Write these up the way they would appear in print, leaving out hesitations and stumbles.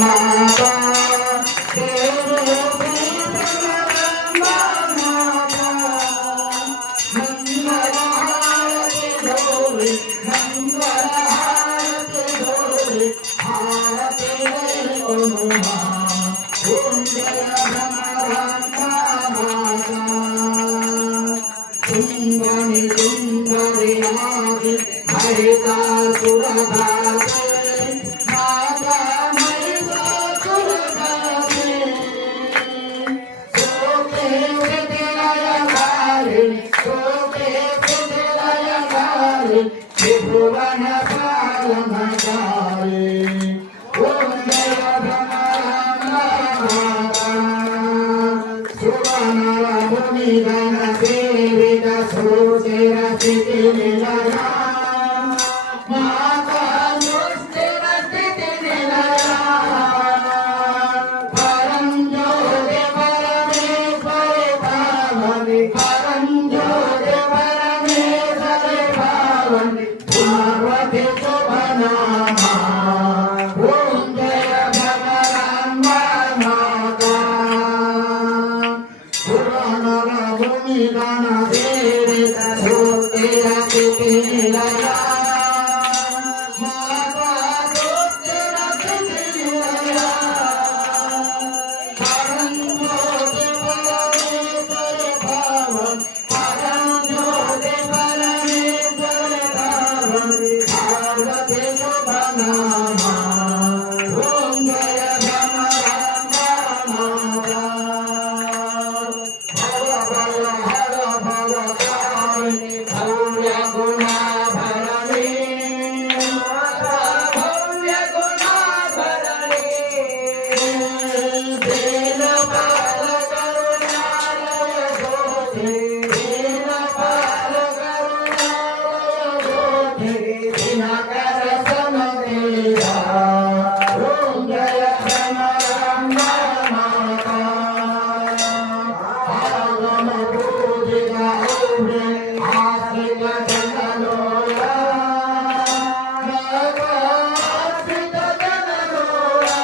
माता सुंदरी सुंदरी हरिता सुरभागे माता महिषा सुरभागे सोते विद्यालयकारि सोते विद्यालयकारि त्रिभुवन पालनकारि ओम जय भ्रमराम्बा सुवर्ण भूमि गण देविता सुरसेर स्थिति निलया माता सुरसेर स्थिति निलया परम ज्योति परमेश्वरि पावनि परम ज्योति परमेश्वरि पावनि पार्वती शुभनामा ओम जय भ्रमराम्बा माता सुवर्ण भूमि गण देविता सुरसेर स्थिति निलया माता सुरसेर स्थिति निलया परम ज्योति परमेश्वरि पावनि परम ज्योति परमेश्वरि पावनि पार्वती शुभनामा ओम जय भ्रमराम्बा माता हर भव तारिणी भव्य गुणाभरणी माता भव्य गुणाभरणी दीनपाल करुणालय ज्योति दीनपाल करुणालय ज्योति दिनकर समतेजा ओम जय भ्रमराम्बा माता आगम पूजिका औरे आश्रित जनलोला माता आश्रित जनलोला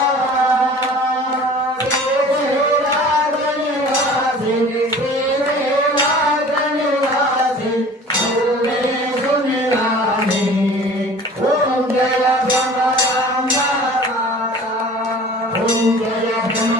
देवाग्निवासिनि देवाग्निवासिनि औरे सुनिलानि ओम जय भ्रमराम्बा माता ओम जय भ्रमराम्बा